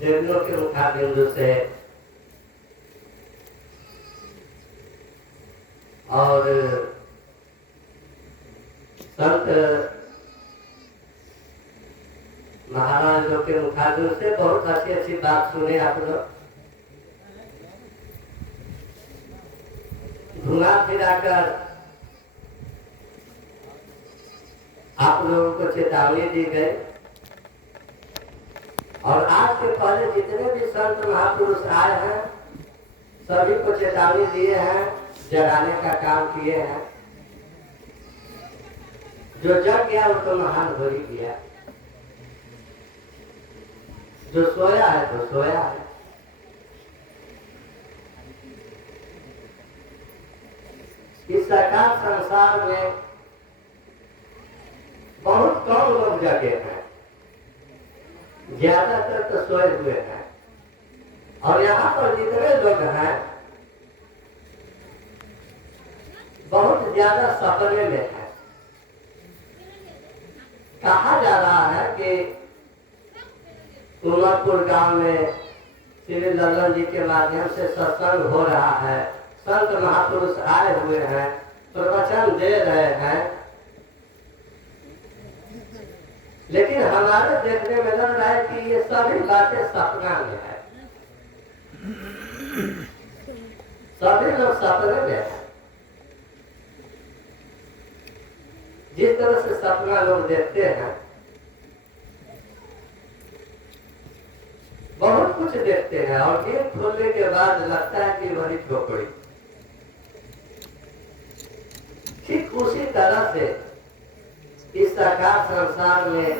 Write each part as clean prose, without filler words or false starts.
देवियों के मुखाबिंदु से और संत महाराजों के मुखाबिंदु से बहुत अच्छी अच्छी बात सुने आप लोग। घुमा फिराकर आप लोगों को चेतावनी दी गई और आज के पहले जितने भी संत महापुरुष आए हैं सभी को चेतावनी दिए हैं, जगाने का काम किए हैं। जो जग गया वो तो महान हो ही गया, जो सोया है तो सोया है। इस सरकार संसार में बहुत कम लोग जगे हैं, ज्यादातर तो सोए हुए हैं। और यहाँ पर जितने लोग हैं बहुत ज्यादा सपने में हैं। कहा जा रहा है कि उमरपुर गांव में श्री लल्लन जी के माध्यम से सत्संग हो रहा है, संत महापुरुष आए हुए हैं, प्रवचन दे रहे हैं, लेकिन हमारे देखने में लग रहा है कि ये सभी बातें सपना में है। सभी लोग सपने में है। जिस तरह से सपना लोग देखते हैं, बहुत कुछ देखते हैं और नींद खुलने के बाद लगता है कि वही झोपड़ी। ठीक उसी तरह से इस साकार संसार में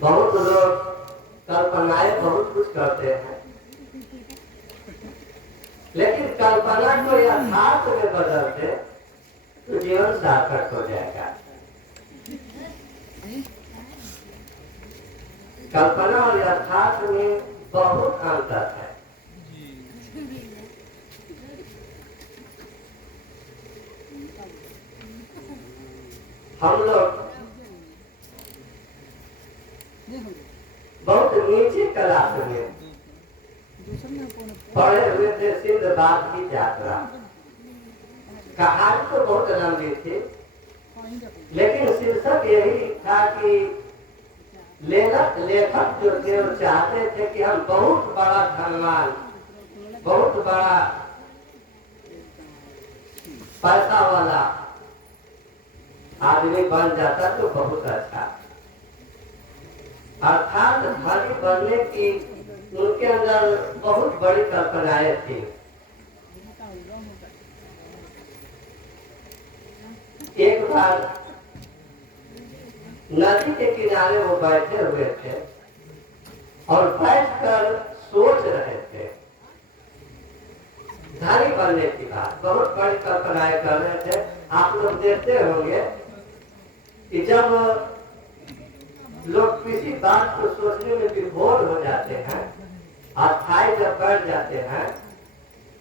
बहुत लोग कल्पनाएं बहुत कुछ करते हैं, लेकिन कल्पना को यथार्थ में बदलते तो जीवन सार्थक हो जाएगा। कल्पना और यथार्थ में बहुत अंतर है। हम लोग बहुत नीचे क्लास में पढ़े हुए थे सिंधबाद की यात्रा। कहानी तो बहुत लंबी थी, लेकिन शीर्षक यही था कि लेखक जो थे वो चाहते थे कि हम बहुत बड़ा धनवान, बहुत बड़ा पैसा वाला आदमी बन जाता तो बहुत अच्छा। अर्थात धनी बनने की उनके अंदर बहुत बड़ी कल्पनाएं थी। एक बार नदी के किनारे वो बैठे हुए थे और बैठकर सोच रहे थे धनी बनने की बात, बहुत बड़ी कल्पनाएं कर रहे थे। आप लोग देखते होंगे कि जब लोग किसी बात को सोचने में विभोर हो जाते हैं, अस्थायी जब बैठ जाते हैं,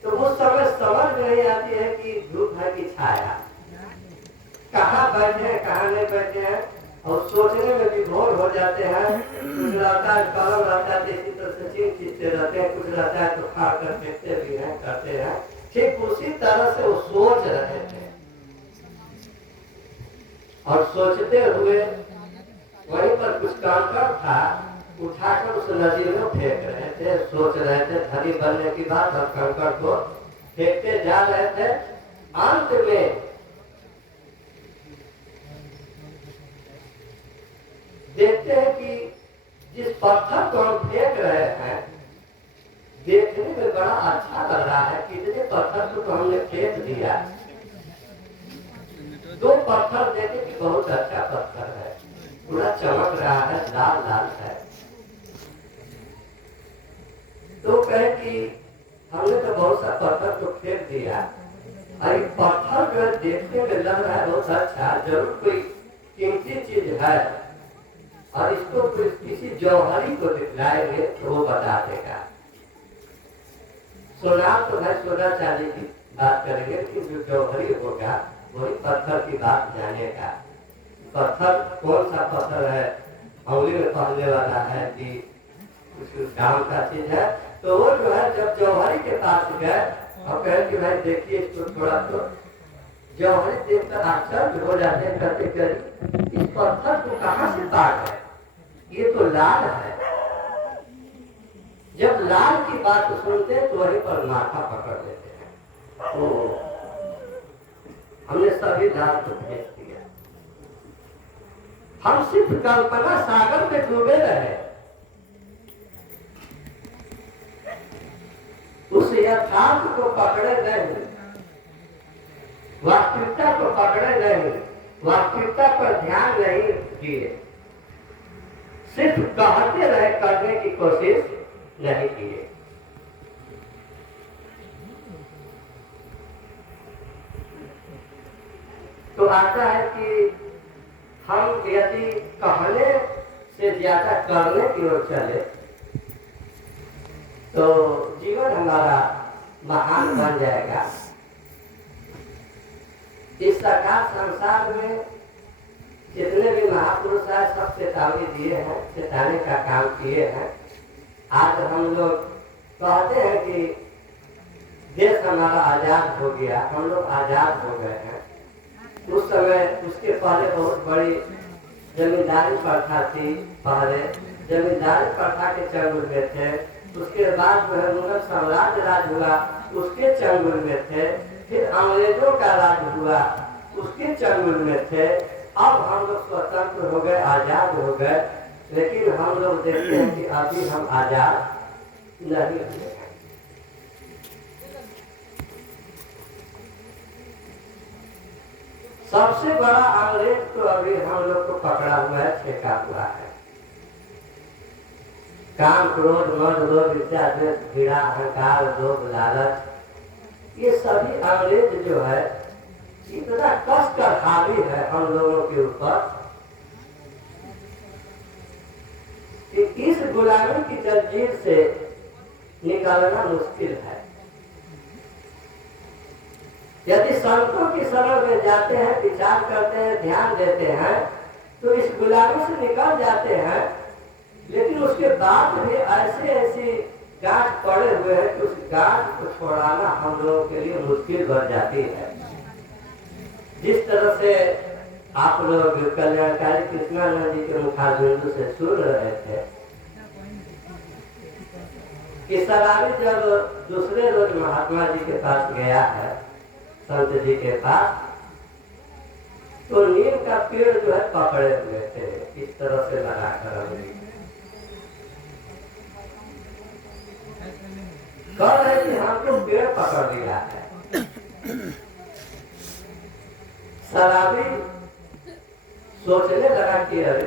तो वो समय समझ नहीं आती है कि धूप है कि छाया, कहाँ बैठे हैं कहाँ नहीं बैठे हैं, और सोचने में विभोर हो जाते हैं। कुछ रहता है कलम रहता है इसी तरह से चिंतित रहते हैं, कुछ रहता है तो खा कर देखते भी हैं, करते हैं। ठीक उसी तरह से वो सोच रहे थे और सोचते हुए वहीं पर कुछ कंकड़ था, उठाकर उस नदी में फेंक रहे थे। सोच रहे थे धनी बनने की बात और कंकड़ को फेंकते जा रहे थे। अंत में देखते हैं कि जिस पत्थर को हम फेंक रहे हैं देखने में बड़ा अच्छा लग रहा है, कितने पत्थर को तो हमने फेंक दिया। दो पत्थर देखे कि बहुत अच्छा पत्थर है, पूरा चमक रहा है, लाल लाल है। तो कहे कि हमने तो बहुत सा पत्थर को फेंक दिया, और पत्थर जो देखने में लग रहा है बहुत अच्छा, जरूर कोई कीमती चीज है, और इसको किसी जौहरी को दिखलाएंगे तो वो बता देगा। सोना तो भाई सोना चांदी की बात करेंगे, लेकिन जो जौहरी होगा वही पत्थर की बात जानेगा। पत्थर कौन सा पत्थर है, अंगुली में पहनने वाला है कि कुछ काम का चीज है। तो वो जो है जब जौहरी के पास गए और कहे कि भाई देखिए इसको थोड़ा, तो जौहरी देखकर आश्चर्य हो जाते हैं, कहते करी इस पत्थर को कहाँ से काट है, ये तो लाल है। जब लाल की बात सुनते हैं तो वहीं पर माथा पकड़ लेते हैं। तो हमने सभी लाल को भेज दिया, हम सिर्फ कल्पना सागर में डूबे रहे, उस यथार्थ को पकड़े नहीं, वास्तविकता को पकड़े नहीं, वास्तविकता पर ध्यान नहीं दिए, सिर्फ कहते रहे, करने की कोशिश नहीं किए। तो आता है कि हम यदि कहने से ज्यादा करने की ओर चले तो जीवन हमारा महान बन जाएगा। इस सरकार संसार में जितने भी महापुरुष हैं सब चेतावनी दिए हैं, चेताने का काम किए हैं। आज हम लोग कहते हैं कि देश हमारा आजाद हो गया, हम लोग आजाद हो गए हैं। उस समय उसके पहले बहुत बड़ी जमींदारी प्रथा थी, पहले जमींदारी प्रथा के चंगुल में थे, उसके बाद मुगल साम्राज्य राज हुआ, उसके चंगुल में थे, फिर अंग्रेजों का राज हुआ, उसके चंगुल में थे। अब हम लोग स्वतंत्र हो गए, आजाद हो गए, लेकिन हम लोग देखते हैं कि अभी हम आजाद नहीं हुए हैं। सबसे बड़ा अंग्रेज तो अभी हम लोग को पकड़ा हुआ है, छेका हुआ है। काम, क्रोध, मद, लोभ, इच्छा, द्वेष, घृणा, अहंकार, लोभ, लालच, ये सभी अंग्रेज जो है इतना कस कर हावी है हम लोगों के ऊपर कि इस गुलामी की जंजीर से निकालना मुश्किल है। यदि संतों की शरण में जाते हैं, विचार करते हैं, ध्यान देते हैं तो इस गुलामी से निकल जाते हैं, लेकिन उसके बाद भी ऐसी गांठ पड़े हुए हैं कि उस गांठ को छोड़ाना हम लोगों के लिए मुश्किल बन जाती है। जिस तरह से आप लोग कल्याणकारी कृष्णानंद जी के मुखारबिंदु से सुन रहे थे कि शराबी जब दूसरे रोज महात्मा जी के पास गया है, संत जी के पास, तो नीम का पेड़ जो है पकड़े हुए थे, इस तरह से लगाकर कह रहे कि हमको पेड़ पकड़ लिया है। शराबी सोचने लगा कि अरे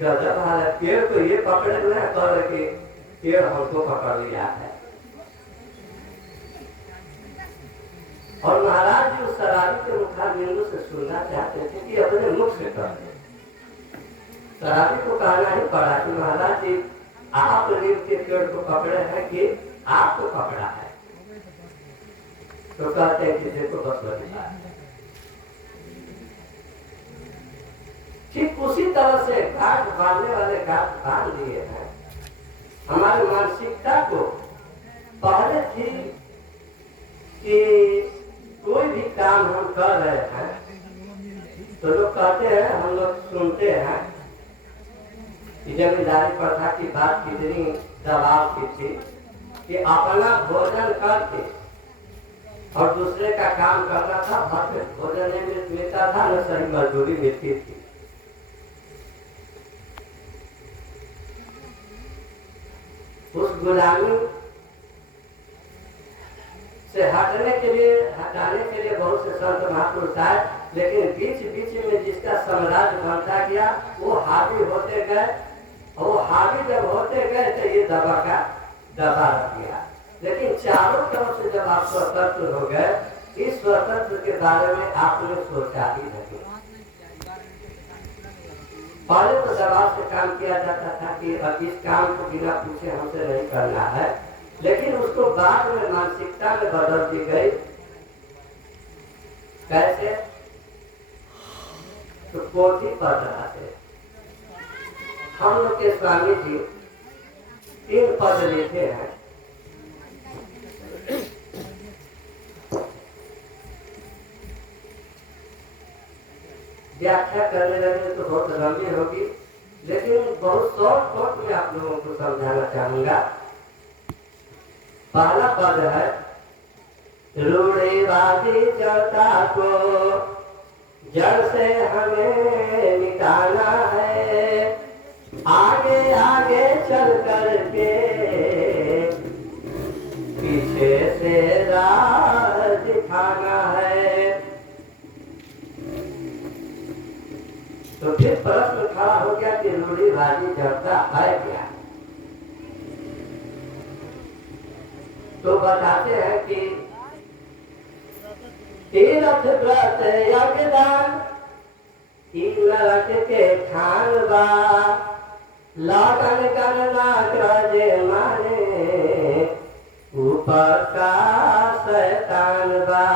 गजब हाल है, पेड़ तो ये पकड़े हुए हैं, कह रहे कि पेड़ हमको पकड़ लिया है। और महाराज जी उस शराबी के मुखारबिंदु से सुनना चाहते थे कि अपने मुख से कहे। शराबी को कहना ही पड़ा कि महाराज जी आप नीम के पेड़ को पकड़े हैं कि आपको पकड़ा है? तो कहते हैं कि देखो बस वही बात है। ठीक उसी तरह से घाट बांधने वाले घाट बांध दिए हैं। हमारी मानसिकता को पहले थी कि कोई भी काम हम कर रहे हैं तो लोग कहते हैं, हम लोग सुनते हैं कि जमींदारी प्रथा की बात कितनी दबाव की थी कि अपना भोजन करके और दूसरे का काम करना था, भक्त भोजन नहीं मिलता था, न सही मजदूरी मिलती थी। उस गुलामी से हटाने के लिए बहुत से संत महापुरुष आए, लेकिन बीच बीच में जिसका साम्राज्य बनता गया वो हावी होते गए, और वो हावी जब होते गए तो ये दबा रख गया। लेकिन चारों तरफ से जब आप स्वतंत्र हो गए, इस स्वतंत्र के बारे में आपने सोचा ही नहीं। पहले तो दबाव से काम किया जाता था कि अब इस काम को बिना पूछे हमसे नहीं करना है, लेकिन उसको बाद में मानसिकता में बदल दी गई। कैसे? तो पोथी पढ़ रहा थे। हम लोग के स्वामी जी 3 पद लिखे हैं। व्याख्या करने लगे तो बहुत लंबी होगी, लेकिन बहुत शॉर्ट में आप लोगों को समझाना चाहूंगा। पहला पद है, रूढ़िवादी जनता को जड़ से हमें मिटाना है, आगे आगे चल कर के पीछे से राह दिखाना है। तो फिर प्रश्न खड़ा हो गया कि रूढ़िवादी जनता है क्या? तो बताते हैं कि तीर्थ व्रत यज्ञदान नरक के खान बा, लगन गणना क्रजे माने ऊपर का शैतान बा।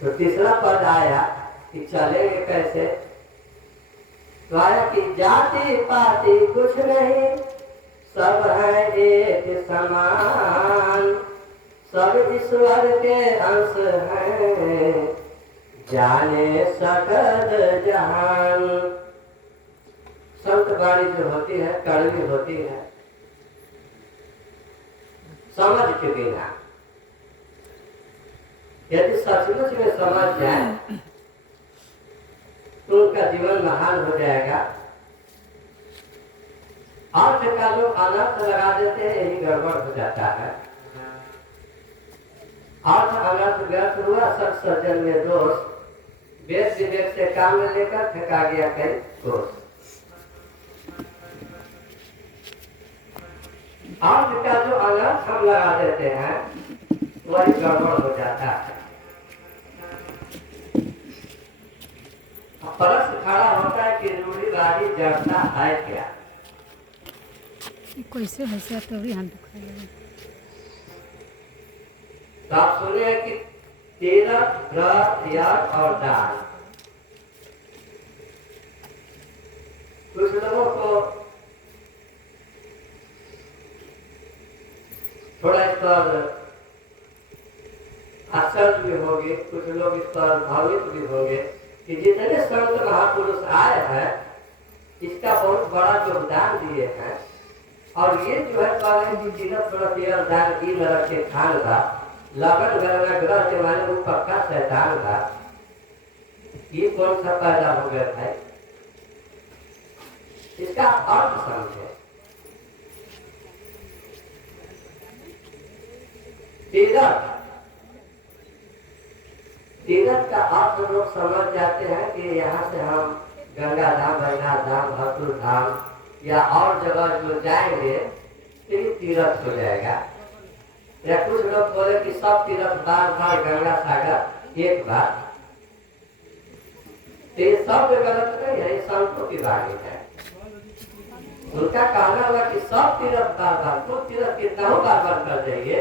तो तीसरा पद आया कि चलेंगे कैसे? तो आया कि जाति पाति कुछ नहीं, सब है एक समान, सब ईश्वर के अंश हैं, जाने सकल जहान। संत वाणी जो होती है कड़वी होती है, समझ के बिना। यदि सचमुच में समझ जाए तो उनका जीवन महान हो जाएगा। अर्थ का लोग अनर्थ लगा देते हैं, यही गड़बड़ हो जाता है। अर्थ अनर्थ व्यर्थ हुआ, सब सज्जन में दोष, वेद विवेक से काम में लेकर फेंका गया कई दोष। अर्थ का जो अनर्थ हम लगा देते हैं वही गड़बड़ हो जाता है। प्रश्न खड़ा होता है कि रूढ़िवादी जनता है क्या? कैसे हंसा तभी हम दुखा लगे। तो आप सुने कि तीर्थ व्रत यज्ञ और दान, कुछ लोगों को थोड़ा इस पर आश्चर्य भी होगी, कुछ लोग इस पर भावित भी होंगे कि जितने संत महापुरुष आए हैं इसका बहुत बड़ा योगदान दिए हैं। और ये जो है कहें कि तीर्थ व्रत यज्ञ दान की नरक के खान का, लगन गणना ग्रह के माने वो पक्का शैतान का, ये कौन सा पैदा हो गया है? इसका अर्थ समझे। तीर्थ का अर्थ लोग समझ जाते हैं कि यहाँ से हम गंगा धाम, बैजनाथ धाम, भरतपुर धाम या और जगह जो जाएंगे तो ये तीर्थ हो जाएगा। या कुछ लोग बोले कि सब तीर्थ बार बार गंगा सागर एक बार, तो ये सब गलत नहीं है, ये संतों की वाणी है। उनका कहना हुआ कि सब तीर्थ बार बार, तो तीर्थ कितना हो बार बार कर जाइए,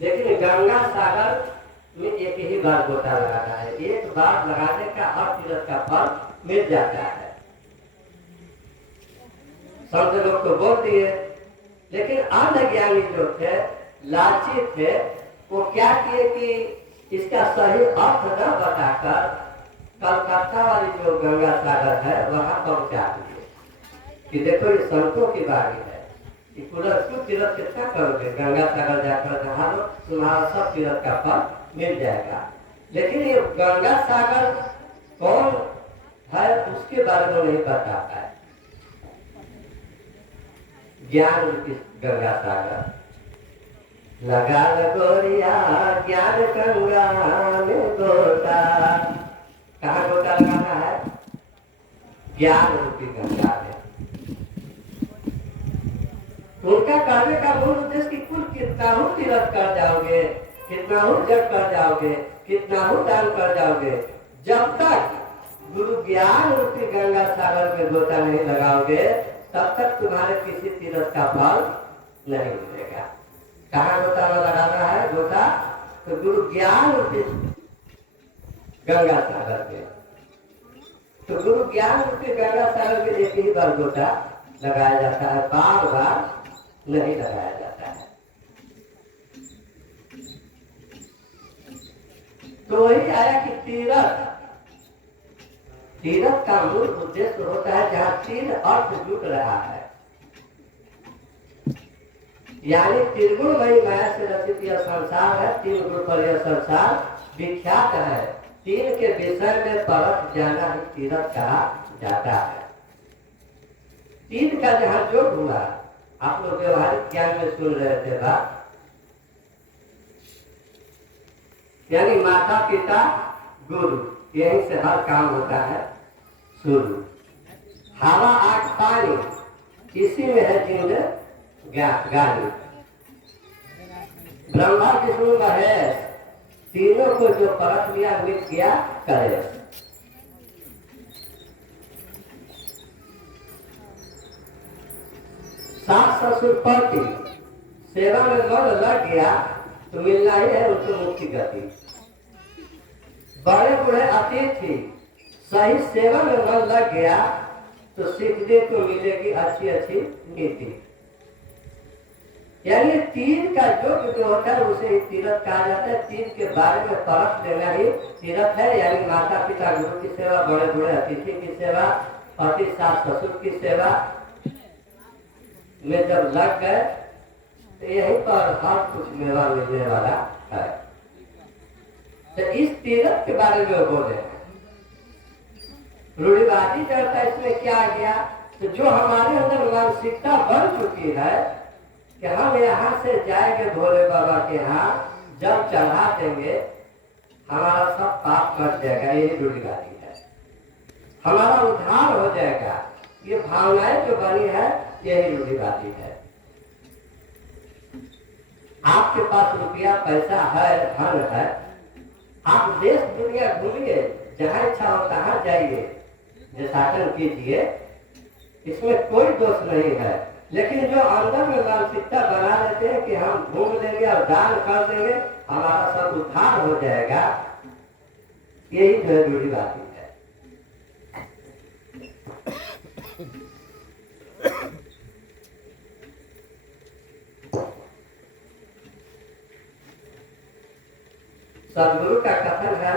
लेकिन गंगा सागर में एक ही बार गोता लगाना है। एक बार लगाने का हर तीर्थ का फल मिल जाता है। संत लोग तो बोल दिए, लेकिन अनज्ञानी जो थे, लालची थे, वो क्या किए कि इसका सही अर्थ न बताकर कलकत्ता वाली जो गंगा सागर है वहां पहुंचा दिए कि देखो ये संतों की बारी है, कि पूरा तीर्थ कितना करोगे, गंगा सागर जाकर नहा लो, तुम्हारा सब तीर्थ का फल मिल जाएगा। लेकिन ये गंगा सागर कौन है उसके बारे में नहीं बताता है। ज्ञान रूपी गंगा सागर लगा गोरिया, ज्ञान गंगा में गोता। कहाँ गोता लगाना है? ज्ञान रूपी गंगा में। उनका कहने का मूल उद्देश्य कि कुल कितना हो तीर्थ कर जाओगे, कितना हो जग कर जाओगे, कितना हो दान कर जाओगे, जब तक गुरु ज्ञान रूपी गंगा सागर में गोता नहीं लगाओगे तब तक तुम्हारे किसी तीर्थ का फल नहीं मिलेगा। कहाँ गोता लगाना है? गोता तो गुरु ज्ञान रूपी गंगा सागर में। तो गुरु ज्ञान रूपी गंगा सागर में एक ही बार गोटा लगाया जाता है, बार बार नहीं लगाया जाता है। तो वही आया कि तीरथ का मूल उद्देश्य होता है जहाँ तीन अर्थ जुट रहा है, यानी त्रिगुणमयी माया से रचित यह संसार है, तीन गुण पर यह संसार विख्यात है। तीन के विषय में परख जाना ही तीरथ कहा जाता है। तीन का जहाँ जोड़ हुआ, आप लोग व्यवहारिक ज्ञान में सुन रहे थे बात, यानी माता पिता गुरु, यही से हर काम होता है शुरू। हवा आग पानी, इसी में है जिंदगानी। ब्रह्मा विष्णु महेश, तीनों को जो परख लिया मिट गया करे। सास ससुर पति, सेवा में मन लग गया तो मिलना ही है उसको मुक्ति गति। बड़े बूढ़े अतिथि, सही सेवा में मन लग गया तो सीखने को मिलेगी अच्छी अच्छी नीति। यानी तीन का जो होता है उसे ही तीरथ कहा जाता है। तीन के बारे में परख देना ही तीरथ है, यानी माता पिता गुरु की सेवा, बड़े बूढ़े अतिथि की सेवा, पति सास ससुर की सेवा में जब लग गए तो यही पर हर कुछ मेवा मिलने वाला है। तो इस तीरथ के बारे में बोले रूढ़िवादी चर्चा इसमें क्या आ गया, तो जो हमारे अंदर मानसिकता बन चुकी है कि हम यहाँ से जाएंगे भोले बाबा के यहाँ, जब चढ़ा देंगे हमारा सब पाप मर जाएगा, यही रूढ़िवादी है, हमारा उद्धार हो जाएगा, ये भावनाएं जो बनी है यही रूढ़िवादी है। आपके पास रुपया पैसा है, धन है, आप देश दुनिया घूमिए, जहाँ इच्छा हो तहाँ जाइए, देशाटन कीजिए, इसमें कोई दोष नहीं है। लेकिन जो अंदर में मानसिकता बना लेते हैं कि हम घूम लेंगे और दान कर देंगे हमारा सब उद्धार हो जाएगा, यही जो रूढ़िवादी है। सदगुरु का कथन है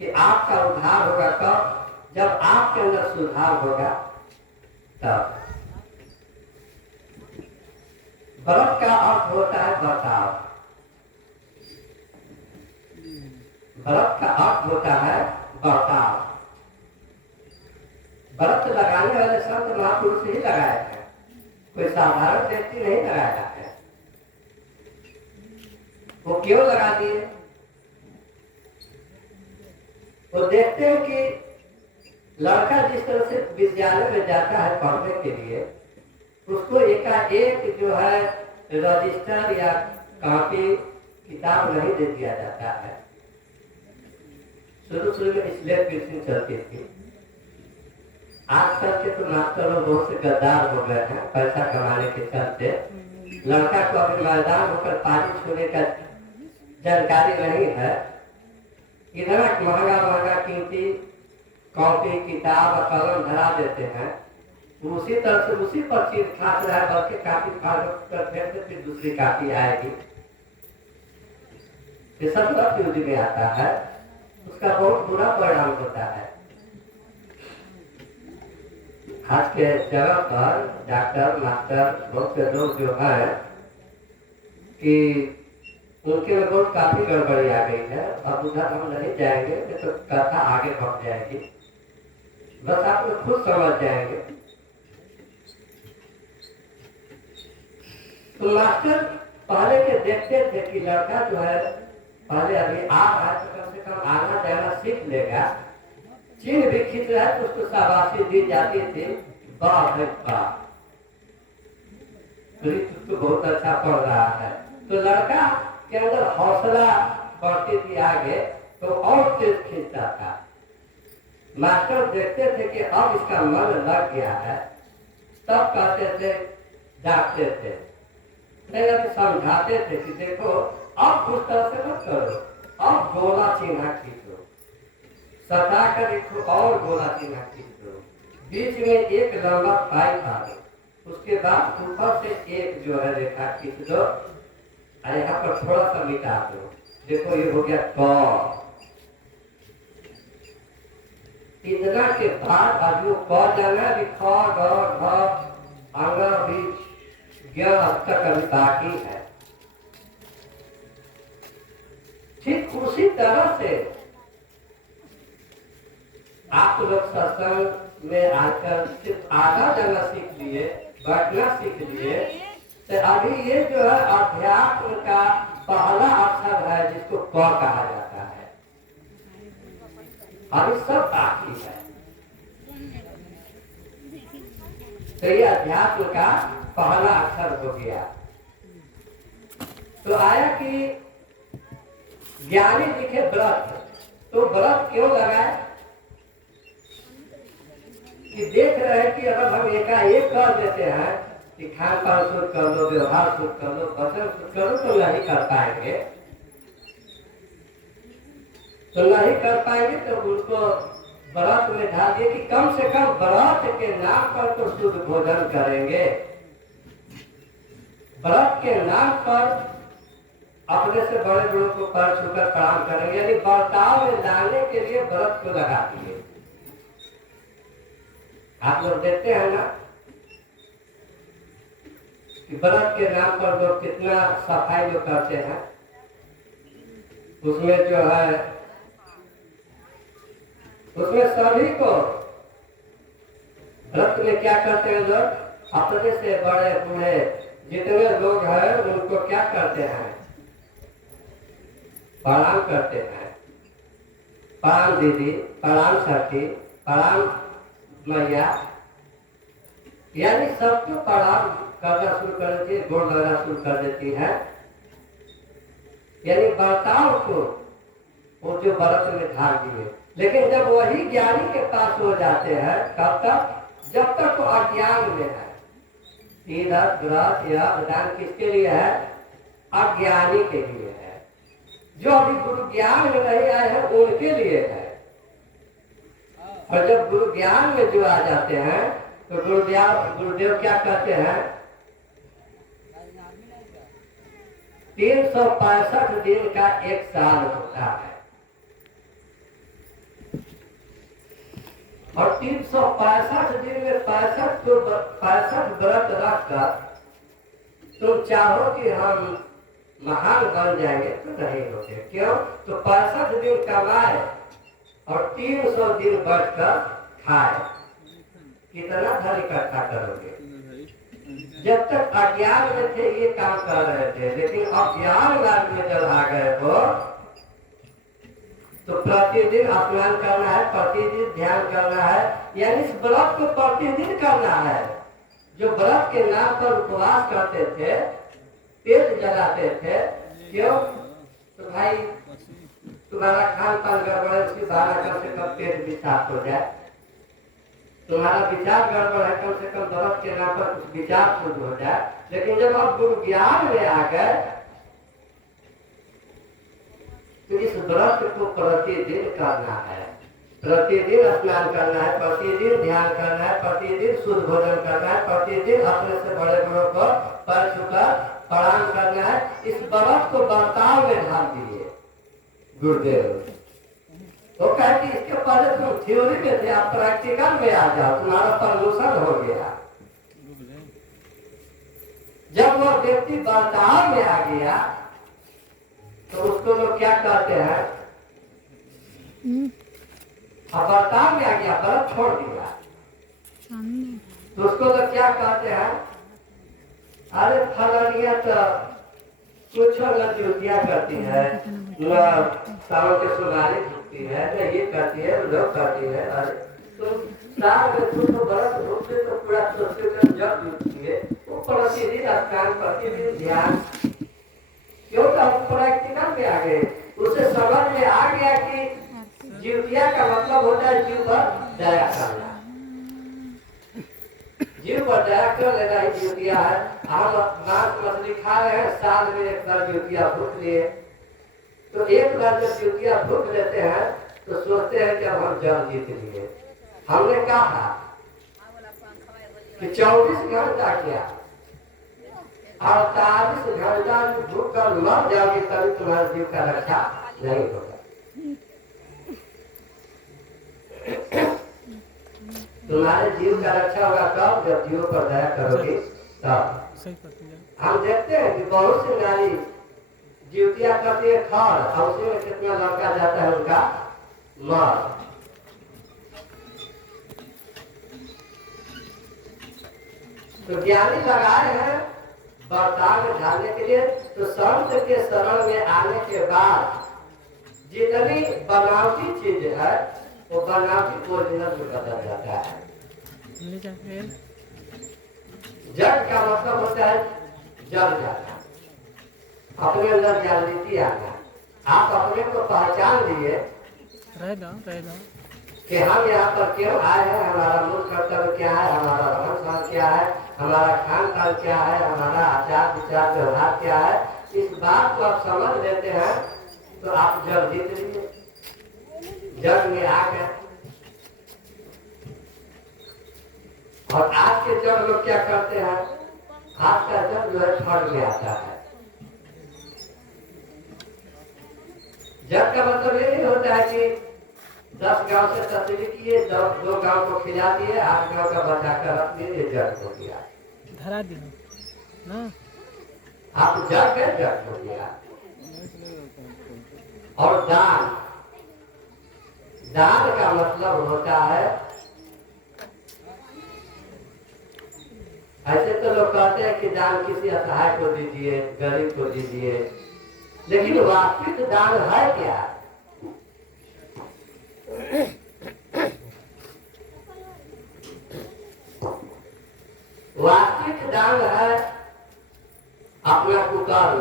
कि आपका उद्धार होगा कब, जब आपके अंदर सुधार होगा तब। व्रत का अर्थ होता है बर्ताव, व्रत का अर्थ होता है बर्ताव। व्रत लगाने वाले संत महापुरुष ही लगाए हैं, कोई साधारण व्यक्ति नहीं लगाया है। वो क्यों लगा दिए? वो देखते हैं कि लड़का जिस तरह से विद्यालय में जाता है पढ़ने के लिए, उसको एकाएक जो है रजिस्टर या कॉपी किताब नहीं दे दिया जाता है। शुरू में इसलिए पिचिंग चलती थी। आजकल के तो मास्टर लोग बहुत से गद्दार हो गए हैं पैसा कमाने के चलते। लड़का को अभी मैदान होकर पानी छूने का जानकारी नहीं है, इतना महंगा कीमती कॉपी किताब और कलम धरा देते हैं, उसी तरह से उसी पर चीज खास रहा है, बल्कि काफी फाड़ फिर दूसरी कापी आएगी। ये सब यूज में आता है, उसका बहुत बुरा परिणाम होता है। आज के जगह पर डॉक्टर मास्टर बहुत से लोग जो है कि उनके में बहुत काफी गड़बड़ी आ गई है। अब उधर हम नहीं जाएंगे तो कथा आगे बढ़ जाएगी, बस आप लोग खुद समझ जाएंगे। तो मास्टर पहले के देखते थे कि लड़का जो है पहले अभी आ रहा है तो कम से कम आना जाना सीख लेगा। चिन्ह भी खींच रहा है तो उसको शाबाशी दी जाती थी, वाह भाई वाह, तो बहुत अच्छा पढ़ रहा है। तो लड़का के अंदर हौसला बढ़ती थी आगे, तो और तेज खींचता था। मास्टर देखते थे कि अब इसका मन लग गया है, तब कहते थे, डांटते थे, समझाते थे कि देखो अब उस तरह से मत करो, अब गोला चिन्ह खींचो। सटा कर एक और गोला चिन्ह खींच दो, बीच में एक लंबा पाइप आ दो, उसके बाद ऊपर से एक जो है रेखा खींच दो और यहाँ पर थोड़ा सा मिटा दो। देखो ये हो गया क। इतना के बाद अब जो क जाना अभी ख ग घ अंग भी ज्ञ अब तक अभी बाकी है। ठीक उसी तरह से आप लोग सत्संग में आकर सिर्फ आधा जगह सीख लिए, बैठना सीख लिए, तो अभी ये जो है अध्यात्म का पहला अक्षर है जिसको क कहा जाता है, अभी सब बाकी है। तो ये अध्यात्म का पहला अक्षर हो गया। तो आया कि ज्ञानी लिखे व्रत, तो व्रत क्यों लगाए कि देख रहे हैं कि अगर हम एकाएक कर देते हैं कि खान पान शुद्ध कर लो, व्यवहार शुद्ध कर लो, वचन शुद्ध कर लो, तो नहीं कर पाएंगे। तो नहीं कर पाएंगे तो उनको व्रत में ढाल दिए कि कम से कम व्रत के नाम पर तो शुद्ध भोजन करेंगे। व्रत के नाम पर अपने से बड़े बड़ों को पैर छूकर प्रणाम करेंगे, यानी बर्ताव में लाने के लिए व्रत को लगा दिए। आप लोग देखते हैं ना कि व्रत के नाम पर लोग कितना सफाई लोग करते हैं, उसमें जो है उसमें सभी को व्रत में क्या करते हैं लोग, अपने से बड़े बूढ़े जितने लोग हैं उनको क्या करते हैं, प्रणाम करते हैं। प्रणाम दीदी, प्रणाम सखी, प्रणाम मैया, यानी सबको प्रणाम करना शुरू कर देती है, गोड़ लगना शुरू कर देती है। यानी बर्ताव को वो जो व्रत में ढाल दिए। लेकिन जब वही ज्ञानी के पास हो जाते हैं, कब तक, जब तक वो अज्ञान में है। तीर्थ व्रत या दान किसके लिए है, अज्ञानी के लिए है। जो अभी गुरु ज्ञान में नहीं आए हैं उनके लिए है। और जब गुरु ज्ञान में जो आ जाते हैं तो गुरुदेव क्या कहते हैं, 365 दिन का एक साल होता है और 365 दिन में 65 व्रत रखकर तुम चाहो कि हम महान बन जाएंगे तो नहीं होते। क्यों, तो 65 दिन कमाए और 300 दिन बैठकर खाए, कितना धन इकट्ठा करोगे। जब तक अज्ञान में थे ये काम कर रहे थे, लेकिन अब ज्ञान मार्ग में जब आ गए हो तो प्रतिदिन स्नान करना है, प्रतिदिन ध्यान करना है, यानी इस व्रत को प्रतिदिन करना है। जो व्रत के नाम पर उपवास करते थे, पेट जलाते थे, क्यों, तो भाई तुम्हारा खान पान गड़बड़ है, उसकी बारह कम से कम पेट भी साफ हो जाए। तुम्हारा विचार गड़बड़ है, कम से कम व्रत के नाम पर कुछ विचार शुद्ध हो जाए। लेकिन जब आप गुरु ज्ञान में आ गए तो इस व्रत को प्रतिदिन करना है, प्रतिदिन स्नान करना है, प्रतिदिन ध्यान करना है, प्रतिदिन शुद्ध भोजन करना है, प्रतिदिन अपने से बड़े बड़ों को पैर छूकर प्रणाम करना है। इस व्रत को बर्ताव में ढाल दिए गुरुदेव। तो कहते इसके पहले तुम थ्योरी में थे, आप प्रैक्टिकल में आ जाओ, तुम्हारा प्रमोशन हो गया। जब वो व्यक्ति बर्ताव में आ गया तो उसको लोग क्या कहते हैं, अब बर्ताव में आ गया, व्रत छोड़ दिया तो उसको लोग क्या कहते हैं, अरे फलानिया तो कुछ न ड्यूटियां करती है, न सावन के सुनारी भुगती है, न ये करती है, लोग करती है। अरे तो साल में तुम तो व्रत भुगते तो पूरा सोचते जब जुटती है, वो प्रतिदिन स्नान, प्रतिदिन ध्यान, क्यों तो हम प्रैक्टिकल में आ गए। उसे समझ में आ गया कि जीवतिया का मतलब होता है जीव पर दया करना, जीव पर दया कर लेना ही जीवतिया है। हम मांस मछली खा रहे हैं, साल में एक बार जीवतिया भूख लिए, तो एक बार जब जीवतिया भूख लेते हैं तो सोचते हैं कि अब हम जल जीत लिए। हमने कहा कि 24 घंटा क्या 48 घंटा भूख कर मर जाओगे तभी तुम्हारे जीव का रक्षा नहीं होगा। तुम्हारे जीव का रक्षा होगा तब जब जीव पर दया करोगे तब। हम देखते हैं कि बहुत सी नारी ड्यूटियां करती है खर और उसी में कितना लड़का जाता है उनका मर। तो ज्ञानी लगाए हैं बर्ताव में ढालने के लिए। तो संत के शरण में आने के बाद जितनी बनावटी चीज है वो बनावटी ओरिजिनल में बदल जाता है। जग का मतलब होता है जल जाना, अपने अंदर जागृति आना। आप अपने को पहचान लिए कि हम यहाँ पर क्यों आए हैं, हमारा मूल कर्तव्य क्या है, हमारा रहन सहन क्या है, हमारा खान पान क्या है, हमारा आचार विचार व्यवहार क्या है। इस बात को आप समझ लेते हैं तो आप जग जीत लीजिए। जग में आ गए। और आज के जग लोग क्या करते हैं, आज का जग जो है फड़ में आता है। जग का मतलब ये नहीं होता है कि 10 गांव से तस्वीर किए, 2 गांव को खिला दिए, 8 गांव का बचा कर रख दिए, ये जग हो गया। धरा दिया ना आप जग हो गया। और दान, दान का मतलब होता है, ऐसे तो लोग कहते हैं कि दान किसी असहाय को दीजिए, गरीब को दीजिए, लेकिन वास्तविक दान है क्या? वास्तविक दान है अपना कुकर्म,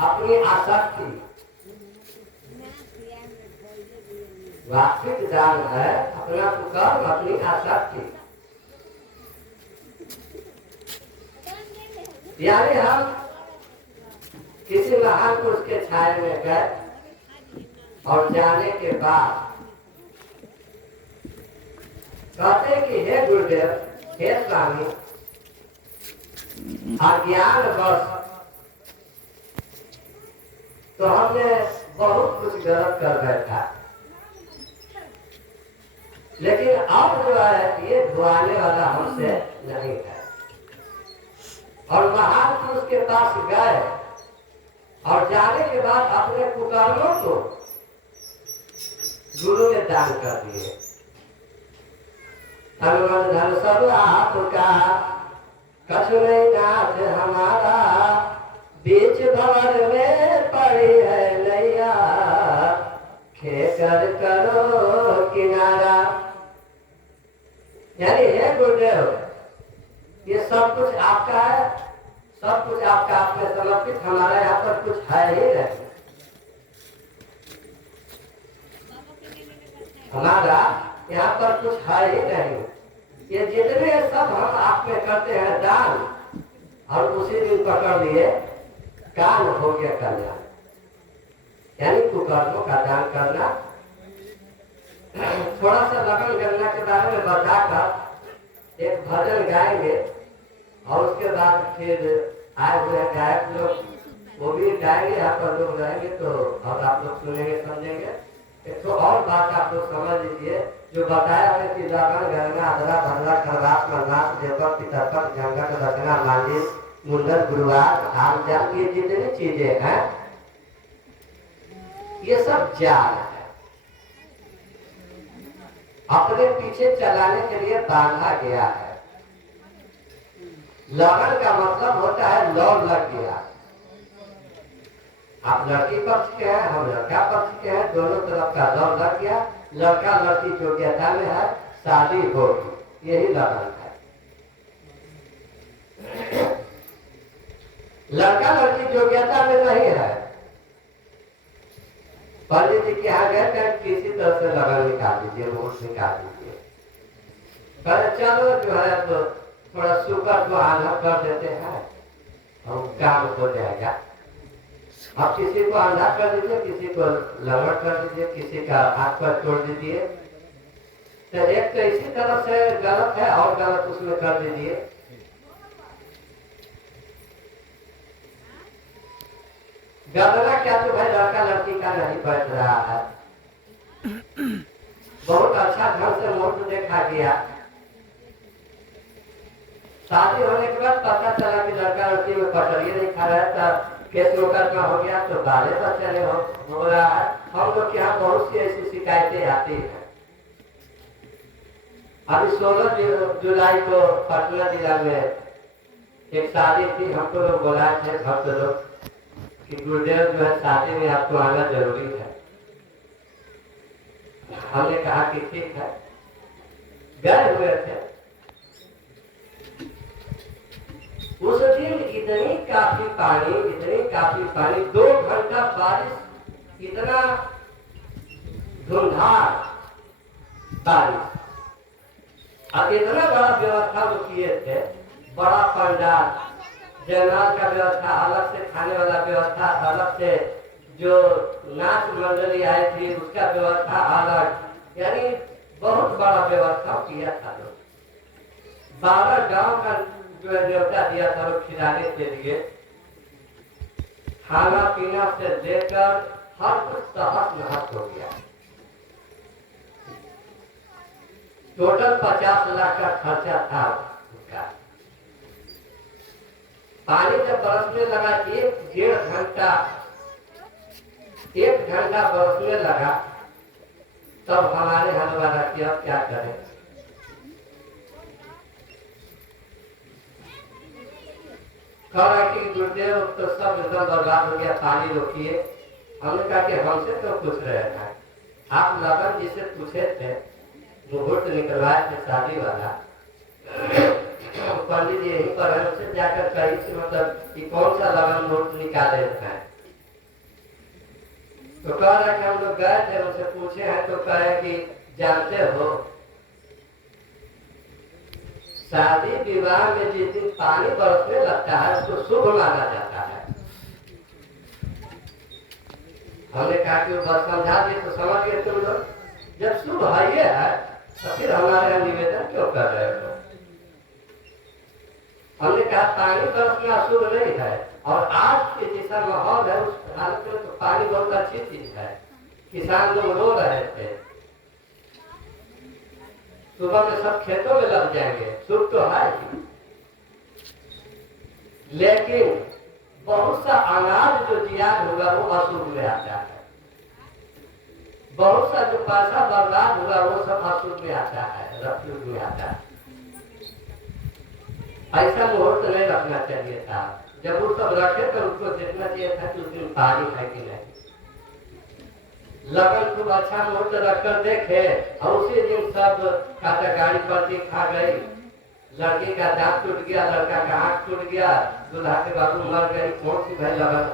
अपनी आसक्ति। वास्तविक दान है अपना कुकर्म, अपनी आसक्ति। यानी हम किसी महान पुरुष के छाये में गए और जाने के बाद कहते कि हे गुरुदेव, हे स्वामी, अज्ञान बस तो हमने बहुत कुछ गलत कर बैठा, लेकिन अब जो है ये धुआने वाला हमसे नहीं है। और महान पुरुष के पास गए और जाने के बाद अपने कुकर्मों को गुरु ने दान कर दिए। हनुमान धन सब आपका, कछु नहीं नाथ हमारा, बीच भंवर में पड़ी है नैया, खेकर करो किनारा। यानी हे गुरुदेव, ये सब कुछ आपका है, सब कुछ आपका आप में समर्पित, हमारा यहाँ पर कुछ है ही नहीं। हमारा यहाँ पर कुछ है ही नहीं। ये जितने सब हम आप में करते हैं दान, और उसी दिन पकड़ लिए कान हो गया कल्याण। यानी कुकर्मों का दान करना। थोड़ा सा लगन गणना के बारे में बताकर एक भजन गाएंगे और उसके बाद फिर आए हुए गायक लोग वो भी गाएंगे, यहाँ पर लोग रहेंगे तो और आप लोग सुनेंगे समझेंगे। एक तो और बात आप लोग समझ लीजिए, जो बताया है कि लगन गणना अदरा भद्रा खरवास मरनाथ देवक पितरपक जंगट रचना मांझी मुंडन गुरुवार आम जान, ये जितनी चीजें हैं ये सब जाल है, अपने पीछे चलाने के लिए बांधा गया है। लगन का मतलब होता है लौ लग गया। आप लड़की पक्ष के हैं, हम लड़का पक्ष के हैं, दोनों तरफ का लौ लग गया। लड़का लड़की योग्यता में है, शादी होगी, यही लगन है। लड़का लड़की योग्यता में नहीं है, पंडित जी के यहाँ गए थे, किसी तरह से लगन निकाल दीजिए, मुहूर्त निकाल दीजिए। पर चलो जो है तो थोड़ा शुगर को आधा कर देते हैं और काम हो जाएगा। आप किसी को अंधा कर दीजिए, किसी को लंगड़ कर दीजिए, किसी का हाथ पर तोड़ दीजिए, तो एक तो इसी तरह से गलत है और गलत उसमें कर दीजिए। गलना क्या तो भाई लड़का लड़की का नहीं बैठ रहा है। बहुत अच्छा ढंग से मुहूर्त देखा गया। शादी होने के बाद पता चला कि लड़का लड़की में पटरिए नहीं खा रहा है, तब केस मुकदमा हो गया तो बाले पर चले हो रहा है। हम लोग के यहाँ बहुत सी ऐसी शिकायतें आती हैं। अभी 16 जुलाई को पटना जिला में एक शादी थी। हमको लोग बुलाए थे भक्त लोग कि गुरुदेव जो है शादी में आपको आना जरूरी है। हमने कहा कि ठीक है, गए हुए थे। उस दिन इतनी काफी पानी 2 घंटा बारिश, इतना धुंधार बारिश, अब इतना बड़ा व्यवस्था वो किए थे। बड़ा पंडाल, जयमाल का व्यवस्था अलग से, खाने वाला व्यवस्था अलग से, जो नाच मंडली आई थी उसका व्यवस्था अलग, यानी बहुत बड़ा व्यवस्था किया था लोग। 12 गांव का जो न्योता दिया था लोग खिलाने के लिए। खाना पीना से लेकर हर कुछ तहस नहस हो गया। टोटल 50 लाख का खर्चा था उसका। पानी जब बरसने लगा, 1 घंटा बरसने लगा, तब हमारे हलवारा की अब क्या करें। कहा कि गुरुदेव तो सब एकदम बर्बाद हो गया, पानी रोकिए। हमने कहा कि हमसे तो पूछ रहे हैं, आप लगन जी से पूछे थे, मुहूर्त निकलवाए थे शादी वाला, पंडित जी यहीं पर है, उनसे जाकर कही कि मतलब कि कौन सा लगन मुहूर्त निकाले हैं। तो कह रहा कि हम लोग गए थे, उनसे पूछे हैं तो कहे कि जानते हो, शादी विवाह में जिस दिन पानी बरसने लगता है उसको शुभ माना जाता है। हमने कहा कि वो बस समझा दिए तो समझ गए तुम लोग। जब शुभ है ये है तो फिर हमारे यहाँ निवेदन क्यों कर रहे हो। हमने कहा पानी बरसना शुभ नहीं है, और आज के जैसा माहौल है उस हालत में तो पानी बहुत अच्छी चीज है। किसान लोग रो रहे थे, सुबह में सब खेतों में लग जाएंगे, शुभ तो है ही, लेकिन बहुत सा अनाज जो जियाद होगा वो अशुभ में आता है। बहुत सा जो पैसा बर्बाद होगा वो सब अशुभ में आता है, रफयुग में आता है। ऐसा मुहूर्त नहीं रखना चाहिए था। जब वो सब रखे तो उसको देखना चाहिए था कि उस दिन पानी है कि नहीं। लगन खूब अच्छा मुहूर्त रखकर देखे और उसी दिन सब काटा गाड़ी पर खा गई। लड़की का दांत टूट गया, लड़का का आंख टूट गया, दूल्हा के बाबू मर गई। कौन सी भाई लगन।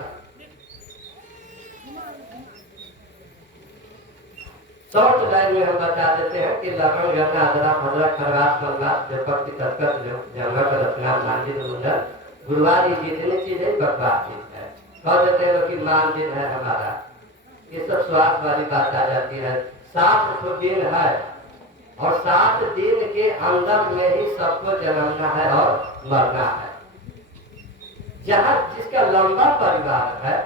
शॉर्ट लाइन में हम बता देते हैं कि लगन गन्ना अदरा भद्रा खरगास मलगास जपक की तस्कत जंगल रचना मानजित मुंडन गुरुवार, ये जितनी चीजें बकवास चीज है। कह देते हैं कि मान दिन है हमारा, ये सब स्वास्थ्य वाली बात आ जाती है। 7 दिन है और 7 दिन के अंदर में ही सबको जन्मना है और मरना है। जहाँ जिसका लंबा परिवार है,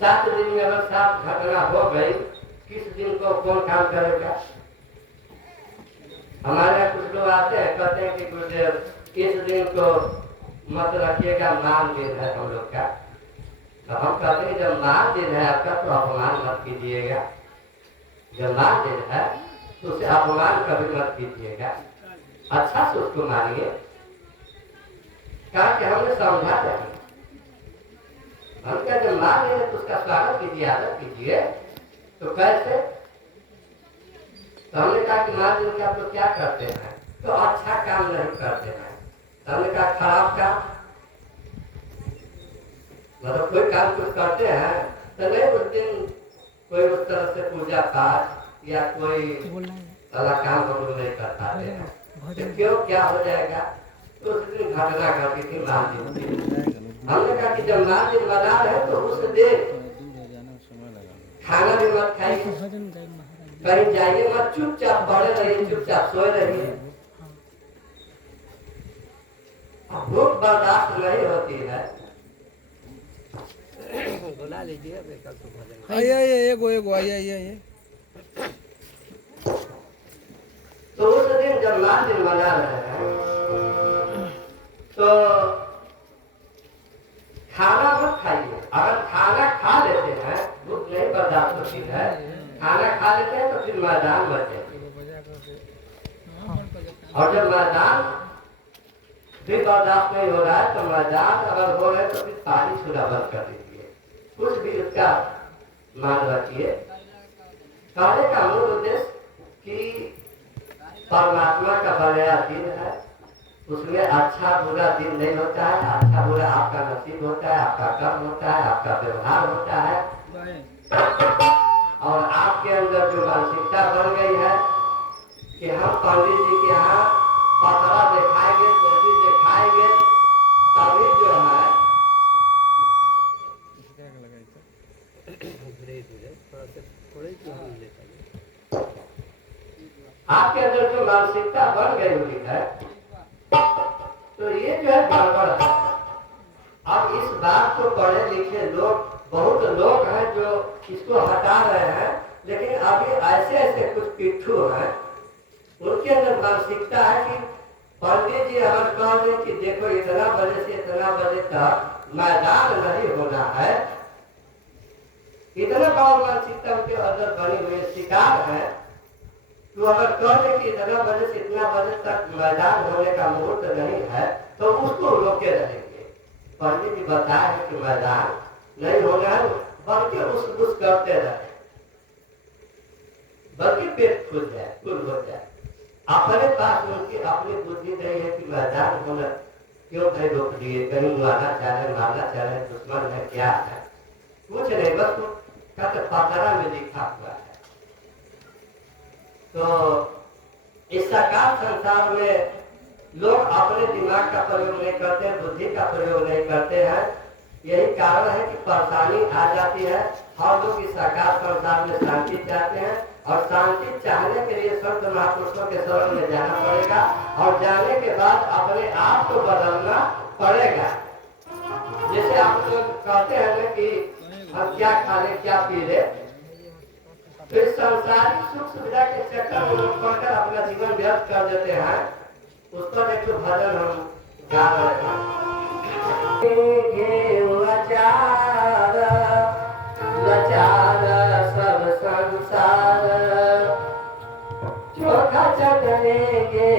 7 दिन में अगर 7 घटना हो गई, किस दिन को कौन काम करेगा। हमारे यहाँ कुछ लोग आते हैं, कहते हैं कि गुरुदेव इस दिन को मत रखिएगा, मान दिन है हम लोग का। तो हम कहते हैं जब मान दिन है आपका तो अपमान मत कीजिएगा। जब मान दिन है तो उसे अपमान कभी मत कीजिएगा, अच्छा से उसको मानिए। कहा कि हमने समझा नहीं, हम क्या जब मान लेंगे तो उसका स्वागत कीजिए, आदर कीजिए। तो कैसे। तो हमने कहा कि मान दिन के आप लोग क्या करते हैं, तो अच्छा काम नहीं करते हैं। तो हमने कहा खराब काम, मतलब कोई काम कुछ करते हैं तो नहीं उस दिन कोई उस तरह से पूजा पाठ या कोई अलग काम हम लोग नहीं कर पाते हैं। तो क्यों क्या हो जाएगा। तो उस दिन घटना घटी थी मान दिन। हमने कहा कि जब 9 दिन बना रहे तो उस दिन खाना भी मत खाइए, भजन गाय महाराज। कहीं जाइए मत, चुपचाप पड़े रहिए, चुपचाप सोए रहिए। भूख बर्दाश्त नहीं होती है। बुला लीजिए कल तो भजन। आइए एगो एगो आइए। तो उस दिन जब 9 दिन बना रहे हैं तो खाना मत खाइए। अगर खाना खा लेते हैं, भूख नहीं बर्दाश्त होती है, खाना खा लेते हैं तो फिर मैदान बचे। और जब मैदान भी बर्दाश्त नहीं हो रहा है तो मैदान अगर हो रहे तो फिर पानी छूना बंद कर दीजिए, कुछ भी उसका मान रखिए। कहने का मूल उद्देश्य कि परमात्मा का बनाया दिन है, उसमें अच्छा बुरा दिन नहीं होता है। अच्छा बुरा आपका नसीब होता है, आपका कर्म होता है, आपका व्यवहार होता है। और आपके अंदर जो मानसिकता बन गई है कि हम पंडित जी के यहाँ पतरा दिखाएंगे, टोपी दिखाएंगे, तभी जो है आपके अंदर जो मानसिकता बन गई हुई है तो ये जो है गड़बड़ है। अब इस बात को पढ़े लिखे लोग, बहुत लोग हैं जो इसको हटा रहे हैं, लेकिन अभी ऐसे ऐसे कुछ पिट्ठू हैं, उनके अंदर मानसिकता है कि पंडित जी अगर कह दें कि देखो इतना बजे से इतना बजे तक मैदान नहीं होना है, इतना बड़ा मानसिकता उनके अंदर बनी हुई शिकार है। तो अगर कह दें कि इतना बजे से इतना बजे तक मैदान होने का मुहूर्त नहीं है तो उसको रोके रहेंगे। पंडित जी बताए कि मैदान नहीं होना है, बल्कि उस करते रहे, बल्कि पेट खुल जाए, खुल हो जाए। अपने पास उनकी अपनी बुद्धि नहीं है कि मैदान होना क्यों नहीं रोक दिए, कहीं मारना चाह रहे, मारना चाह रहे, दुश्मन है, क्या है, कुछ नहीं, बस वो कहते पतरा में लिखा हुआ है। तो इस साकार संसार में लोग अपने दिमाग का प्रयोग नहीं करते हैं, बुद्धि का प्रयोग नहीं करते हैं। यही कारण है कि परेशानी आ जाती है। हर लोग इस साकार संसार में शांति चाहते हैं, और शांति चाहने के लिए संत महापुरुषों के शरण में जाना पड़ेगा, और जाने के बाद अपने आप को बदलना पड़ेगा। जैसे आप लोग कहते हैं कि हम क्या खा ले, क्या पी ले, तो इस सांसारिक सुख सुविधा के चक्कर में लोग पढ़कर अपना जीवन व्यर्थ कर देते हैं। उस पर एक भजन हम गा रहे हैं। लाचार सब संसार चोखा चटने के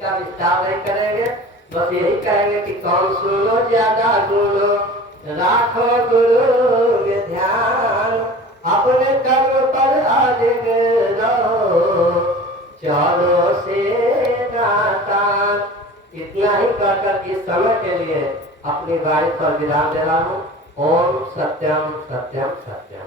इसका विस्तार नहीं करेंगे, बस यही कहेंगे कि कौन सुनो ज्यादा गुण, राखो गुरु में ध्यान, अपने कर्म पर अडिग रहो, चलो से नातान। इतना ही कहकर इस समय के लिए अपनी वाणी पर विराम दे रहा हूँ। ओम सत्यम सत्यम सत्यम।